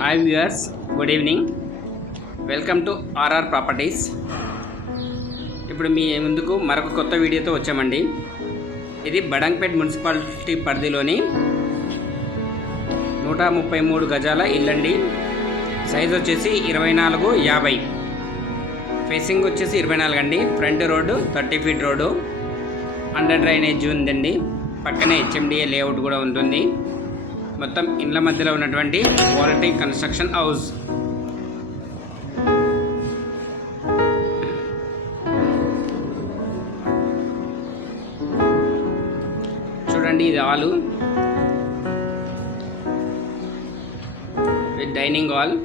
Hi viewers, good evening. Welcome to RR properties. ఇప్పుడు మీ ముందుకు మరొక కొత్త వీడియోతో వచ్చామండి. ఇది బడంగ్పేట్ మున్సిపాలిటీ పరిధిలోని 133 గజాల ఇల్లండి. సైజ్ వచ్చేసి 24x50. ఫేసింగ్ వచ్చేసి 24 అండి. Front road 30 feet road, under drainage ఉందండి. పక్కనే హెచ్ఎండిఏ లేఅవుట్ కూడా ఉంటుంది. మొత్తం ఇండ్ల మధ్యలో ఉన్నటువంటి క్వాలిటీ కన్స్ట్రక్షన్ హౌస్. చూడండి, ఇది hall with dining hall,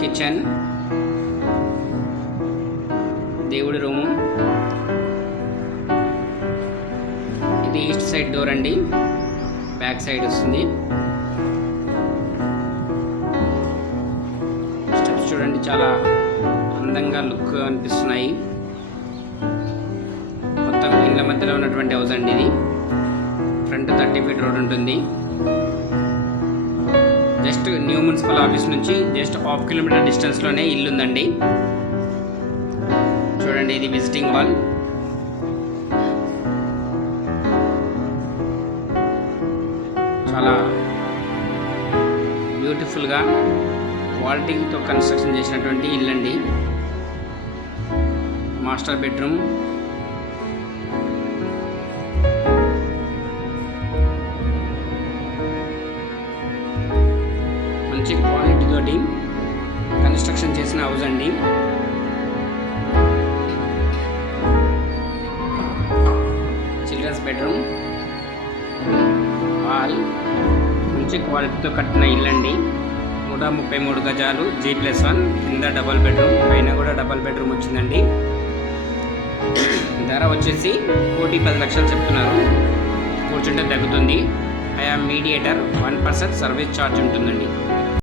kitchen, దేవుడి రూము. ఇది ఈస్ట్ సైడ్ డోర్ అండి, బ్యాక్ సైడ్ వస్తుంది. స్టెప్స్ చూడండి, చాలా అందంగా లుక్ అనిపిస్తున్నాయి. మొత్తం ఇళ్ళ మధ్యలో ఉన్నటువంటి హౌస్ అండి ఇది. ఫ్రంట్ 30 ఫీట్ రోడ్ ఉంటుంది. జస్ట్ న్యూ మున్సిపల్ ఆఫీస్ నుంచి జస్ట్ 1/2 కిలోమీటర్ డిస్టెన్స్లోనే ఇల్లు ఉందండి. చూడండి, ఇది విజిటింగ్ హాల్. చాలా బ్యూటిఫుల్గా క్వాలిటీతో కన్స్ట్రక్షన్ చేసినటువంటి ఇల్లు అండి. మాస్టర్ బెడ్రూమ్, మంచి క్వాలిటీ తోటి కన్స్ట్రక్షన్ చేసిన హౌస్ అండి. చిల్డ్రన్స్ బెడ్రూమ్, హాల్, మంచి క్వాలిటీతో కట్టిన ఇల్లు అండి. 133 గజాలు, G+1. కింద డబల్ బెడ్రూమ్, పైన కూడా డబల్ బెడ్రూమ్ వచ్చిందండి. ధర వచ్చేసి 1,10 లక్షలు చెప్తున్నారు. కూర్చుంటే తగ్గుతుంది. ఐఆమ్ మీడియేటర్, 1% సర్వీస్ ఛార్జ్ ఉంటుందండి.